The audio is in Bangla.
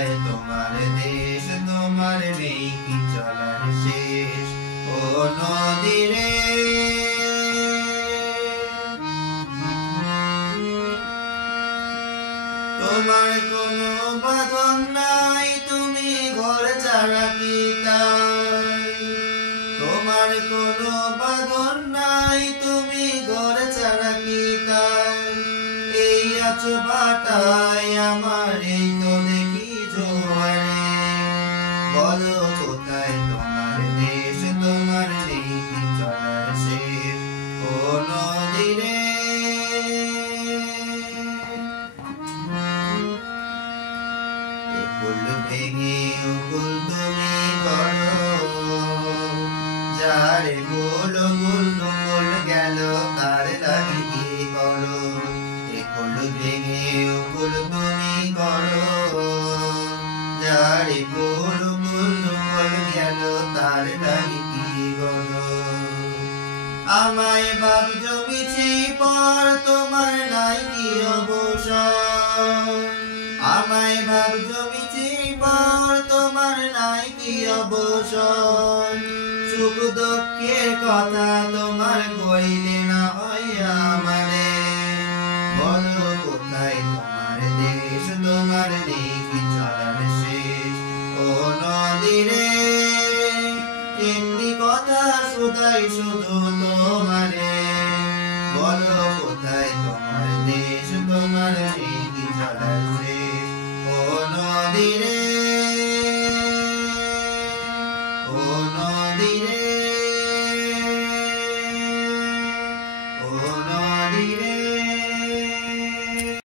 কোথায় তোমার দেশ, তোমার নেই কি চলার শেষ। ও নদী রে, তোমার কোনো বাঁধন নাই, তুমি ঘর ছাড়া কি তাই। তোমার কোনো বাঁধন নাই, তুমি ঘর ছাড়া কি তাই। এই আছো বাটায় আমার, এই তো দেখি জোয়ারে। বলো কোথায় তোমার দেশ, তোমার নেই কি চলার শেষ। ও নদী রে, কুল ভেঙে উকুল তুমি করো, যারে বলো কুল তুকুল গেল তার লাগি কি করো। কুল ভেঙে উকুল তুমি করো, যারে বলো কুল তুকুল গেল তার লাগি কি করো। আমায় ভাব জমিছি পর, তোমার নাই কি অবসর। আমায় ভাব জমিছি পর, তোমার নাই কি অবসর। সুখ দুঃখের কথা তোমার কইলে না হয় আমারে। বলো কোথায় তোমার দেশ, তোমার নেই কি চলার শেষ। ও নদী রে, একটি কথা শুধাই শুধু